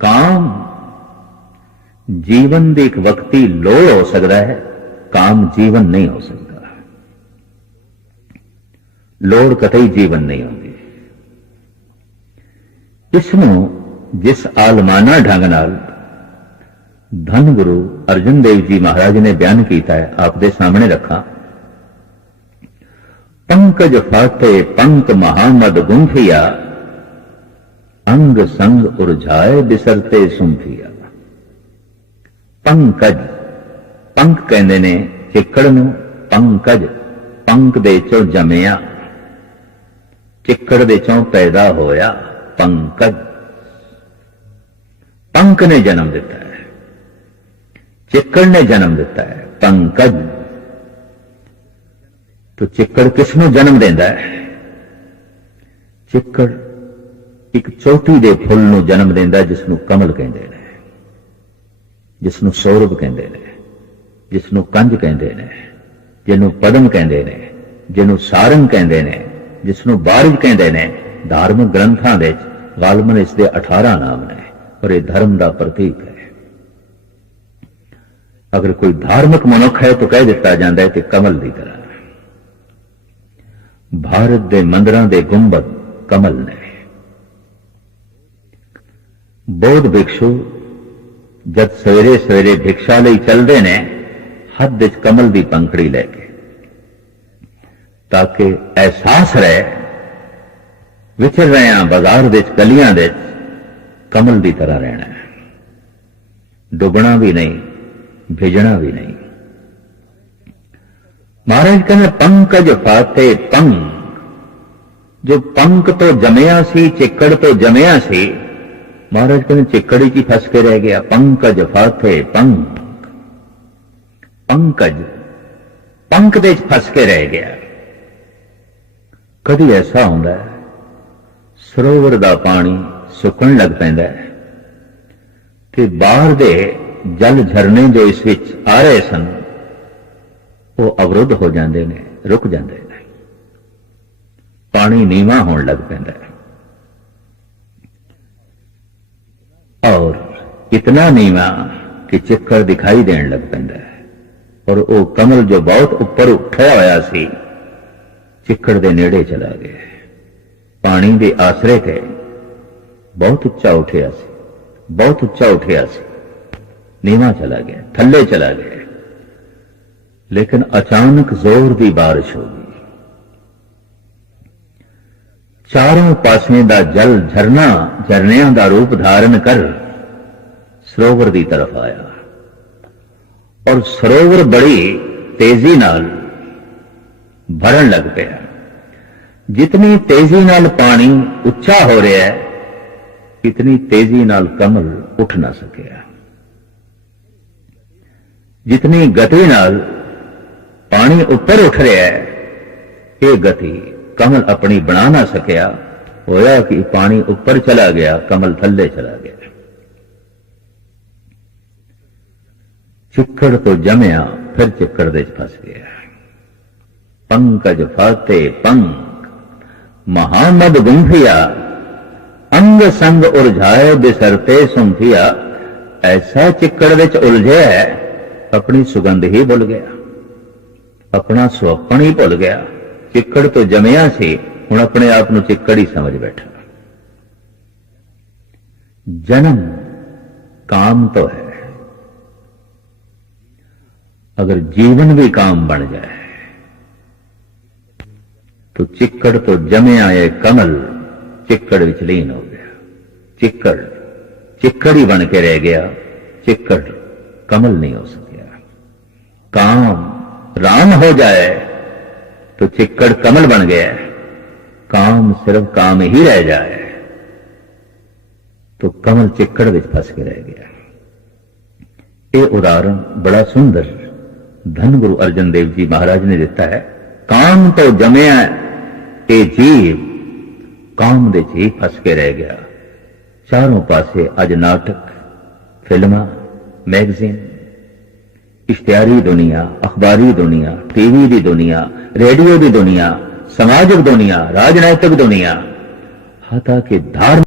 ਕਾਮ ਜੀਵਨ ਦੀ ਇੱਕ ਵਕਤੀ ਲੋੜ ਹੋ ਸਕਦਾ ਹੈ ਕਾਮ ਜੀਵਨ ਨਹੀਂ ਹੋ ਸਕਦਾ ਲੋੜ ਕਤਈ ਜੀਵਨ ਨਹੀਂ ਹੁੰਦੀ ਇਸ ਨੂੰ ਜਿਸ ਆਲਮਾਨਾ ਢੰਗ ਨਾਲ ਧੰਨ ਗੁਰੂ ਅਰਜਨ ਦੇਵ ਜੀ ਮਹਾਰਾਜ ਨੇ ਬਿਆਨ ਕੀਤਾ ਹੈ ਆਪ ਦੇ ਸਾਹਮਣੇ ਰੱਖਾਂ ਪੰਕਜ ਫਾਤੇ ਪੰਕ ਮਹਾਮਦ ਗੁੰਫਿਆ ਅੰਗ ਸੰਗ ਉਰਝਾਏ ਬਿਸਰਤੇ ਸੁੰਫਿਆ ਪੰਕਜ, ਪੰਕ ਕਹਿੰਦੇ ਨੇ ਚਿੱਕੜ ਨੂੰ, ਪੰਕਜ, ਪੰਕ ਦੇ ਚੋਂ ਜਮਿਆ। ਚਿੱਕੜ ਦੇ ਚੋਂ ਪੈਦਾ ਹੋਇਆ ਪੰਕਜ। ਪੰਕ ਨੇ ਜਨਮ ਦਿੱਤਾ ਹੈ। ਚਿੱਕੜ ਨੇ ਜਨਮ ਦਿੱਤਾ ਹੈ, ਪੰਕਜ। ਤੋ ਚਿੱਕੜ ਕਿਸ ਨੂੰ ਜਨਮ ਦਿੰਦਾ ਹੈ? ਚਿੱਕੜ ਇੱਕ ਚੋਟੀ ਦੇ ਫੁੱਲ ਨੂੰ ਜਨਮ ਦਿੰਦਾ ਹੈ, ਜਿਸ ਨੂੰ ਕਮਲ ਕਹਿੰਦੇ ਨੇ। ਜਿਸ ਨੂੰ ਸੌਰਭ ਕਹਿੰਦੇ ਨੇ, ਜਿਸ ਨੂੰ ਕੰਜ ਕਹਿੰਦੇ ਨੇ, ਜਿਹਨੂੰ ਪਦਮ ਕਹਿੰਦੇ ਨੇ, ਜਿਹਨੂੰ ਸਾਰੰਗ ਕਹਿੰਦੇ ਨੇ, ਜਿਸ ਨੂੰ ਬਾਰਿਜ ਕਹਿੰਦੇ ਨੇ। ਧਾਰਮਿਕ ਗ੍ਰੰਥਾਂ ਵਿੱਚ ਗਾਲਬਨ ਇਸ ਦੇ 18 ਨਾਮ ਨੇ, ਪਰ ਇਹ ਧਰਮ ਦਾ ਪ੍ਰਤੀਕ ਹੈ। ਅਗਰ ਕੋਈ ਧਾਰਮਿਕ ਮਨੁੱਖ ਹੈ ਤਾਂ ਕਹਿ ਦਿੱਤਾ ਜਾਂਦਾ ਹੈ ਕਿ ਕਮਲ ਦੀ ਤਰ੍ਹਾਂ। ਭਾਰਤ ਦੇ ਮੰਦਰਾਂ ਦੇ ਗੁੰਬਦ ਕਮਲ ਨੇ। ਬੌਧ ਭਿਕਸ਼ੂ ਜਦ ਸਵੇਰੇ ਸਵੇਰੇ ਭਿਕਸ਼ਾ ਲਈ ਚੱਲਦੇ ਨੇ ਹੱਥ ਵਿੱਚ ਕਮਲ ਦੀ ਪੰਖੜੀ ਲੈ ਕੇ। ਤਾਂ ਕਿ ਅਹਿਸਾਸ ਰਹੇ ਵਿਚਰ ਰਹੇ ਹਾਂ ਬਾਜ਼ਾਰ ਵਿੱਚ, ਗਲੀਆਂ ਵਿੱਚ, ਕਮਲ ਦੀ ਤਰ੍ਹਾਂ ਰਹਿਣਾ ਹੈ। ਡੁੱਬਣਾ ਵੀ ਨਹੀਂ, ਭਿਜਣਾ ਵੀ ਨਹੀਂ। ਮਹਾਰਾਜ ਕਹਿੰਦੇ, ਪੰਕਜ ਫਾਤੇ ਪੰਗ। ਜੋ ਪੰਕ ਤੋਂ ਜਮਿਆ ਸੀ, ਚਿੱਕੜ ਤੋਂ ਜਮਿਆ ਸੀ ਮਹਾਰਾਜ ਕਹਿੰਦੇ, ਚਿੱਕੜੀ 'ਚ ਹੀ ਫਸ ਕੇ ਰਹਿ ਗਿਆ? ਪੰਕਜ ਫਾਤੇ ਪੰਕ। ਪੰਕਜ, ਪੰਕ ਦੇ 'ਚ ਫਸ ਕੇ ਰਹਿ ਗਿਆ। ਕਦੀ ਐਸਾ ਹੁੰਦਾ ਸਰੋਵਰ ਦਾ ਪਾਣੀ ਸੁੱਕਣ ਲੱਗ ਪੈਂਦਾ ਹੈ ਤੇ ਬਾਹਰ ਦੇ ਜਲ ਝਰਨੇ ਜੋ ਇਸ ਵਿੱਚ ਆ ਰਹੇ ਸਨ, ਉਹ ਅਵਰੁੱਧ ਹੋ ਜਾਂਦੇ ਨੇ, ਰੁਕ ਜਾਂਦੇ ਨੇ। ਪਾਣੀ ਨੀਵਾ ਹੋਣ ਲੱਗ ਪੈਂਦਾ ਹੈ। ਔਰ ਇਤਨਾ ਨੀਵਾ ਕਿ ਚੱਕਰ ਦਿਖਾਈ ਦੇਣ ਲੱਗ ਪੈਂਦਾ ਹੈ ਔਰ ਉਹ ਕਮਲ ਜੋ ਬਹੁਤ ਉੱਪਰ ਉੱਠਿਆ ਹੋਇਆ ਸੀ ਚਿੱਕੜ ਦੇ ਨੇੜੇ ਚਲਾ ਗਿਆ ਪਾਣੀ ਦੇ ਆਸਰੇ ਤੇ ਬਹੁਤ ਉੱਚਾ ਉੱਠਿਆ ਸੀ ਬਹੁਤ ਉੱਚਾ ਉੱਠਿਆ ਸੀ ਨੀਵਾ ਚਲਾ ਗਿਆ ਥੱਲੇ ਚਲਾ ਗਿਆ ਲੇਕਿਨ ਅਚਾਨਕ ਜ਼ੋਰ ਦੀ ਬਾਰਿਸ਼ ਹੋ ਗਈ ਚਾਰੋਂ ਪਾਸੇ ਦਾ ਜਲ ਝਰਨਾ ਝਰਨਿਆਂ ਦਾ ਰੂਪ ਧਾਰਨ ਕਰ ਸਰੋਵਰ ਦੀ ਤਰਫ ਆਇਆ। ਔਰ ਸਰੋਵਰ ਬੜੀ ਤੇਜ਼ੀ ਨਾਲ ਭਰਨ ਲੱਗ ਪਿਆ। ਜਿਤਨੀ ਤੇਜ਼ੀ ਨਾਲ ਪਾਣੀ ਉੱਚਾ ਹੋ ਰਿਹਾ ਹੈ, ਇਤਨੀ ਤੇਜ਼ੀ ਨਾਲ ਕਮਲ ਉੱਠ ਨਾ ਸਕਿਆ। ਜਿਤਨੀ ਗਤੀ ਨਾਲ ਪਾਣੀ ਉੱਪਰ ਉੱਠ ਰਿਹਾ ਹੈ, ਇਹ ਗਤੀ ਕਮਲ ਆਪਣੀ ਬਣਾ ਨਾ ਸਕਿਆ। ਹੋਇਆ ਕਿ ਪਾਣੀ ਉੱਪਰ ਚਲਾ ਗਿਆ, ਕਮਲ ਥੱਲੇ ਚਲਾ ਗਿਆ। ਚਿੱਕੜ ਤੋਂ ਜਮਿਆ, ਫਿਰ ਚਿੱਕੜ ਦੇ ਫਸ ਗਿਆ। ਪੰਕਜ ਫਾਤੇ ਪੰਕ, ਮਹਾਮਦ ਗੁੰਫਿਆ, ਅੰਗ ਸੰਗ ਉਲਝਾਏ ਬਿਸਰਤੇ ਸੁੰਫਿਆ। ਐਸਾ ਚਿੱਕੜ ਵਿੱਚ ਉਲਝਿਆ ਆਪਣੀ ਸੁਗੰਧ ਹੀ ਭੁੱਲ ਗਿਆ। ਆਪਣਾ ਸੁਪਨ ਹੀ ਭੁੱਲ ਗਿਆ। ਚਿੱਕੜ ਤੋਂ ਜਮਿਆ ਸੀ, ਹੁਣ ਆਪਣੇ ਆਪ ਨੂੰ ਚਿੱਕੜ ਹੀ ਸਮਝ ਬੈਠਾ। ਜਨਮ ਕਾਮ ਤੋਂ ਹੈ। ਅਗਰ ਜੀਵਨ ਵੀ ਕਾਮ ਬਣ ਜਾਏ तो चिक्कड़ तो जमया ये कमल चिक्कड़ विच लीन हो गया चिक्कड़ चिक्कड़ ही बन के रह गया चिक्कड़ कमल नहीं हो सकिया काम राम हो जाए तो चिक्कड़ कमल बन गया काम सिर्फ काम ही रह जाए तो कमल चिक्कड़ विच फंस के रह गया ਇਹ ਉਦਾਹਰਣ ਬੜਾ ਸੁੰਦਰ ਧੰਨ ਗੁਰੂ ਅਰਜਨ ਦੇਵ ਜੀ ਮਹਾਰਾਜ ਨੇ ਦਿੱਤਾ ਹੈ ਕਾਮ ਤੋਂ ਜਮਿਆ ਇਹ ਜੀਵ ਕਾਮ ਦੇ ਜੀ ਫਸ ਕੇ ਰਹਿ ਗਿਆ ਚਾਰੋਂ ਪਾਸੇ ਅੱਜ ਨਾਟਕ ਫਿਲਮਾਂ ਮੈਗਜ਼ੀਨ ਇਸ਼ਤਿਹਾਰੀ ਦੁਨੀਆ ਅਖਬਾਰੀ ਦੁਨੀਆ ਟੀਵੀ ਦੀ ਦੁਨੀਆ ਰੇਡੀਓ ਦੀ ਦੁਨੀਆ ਸਮਾਜਿਕ ਦੁਨੀਆ ਰਾਜਨੀਤਿਕ ਦੁਨੀਆ ਹਾਤਾ ਕਿ ਧਾਰਮਿਕ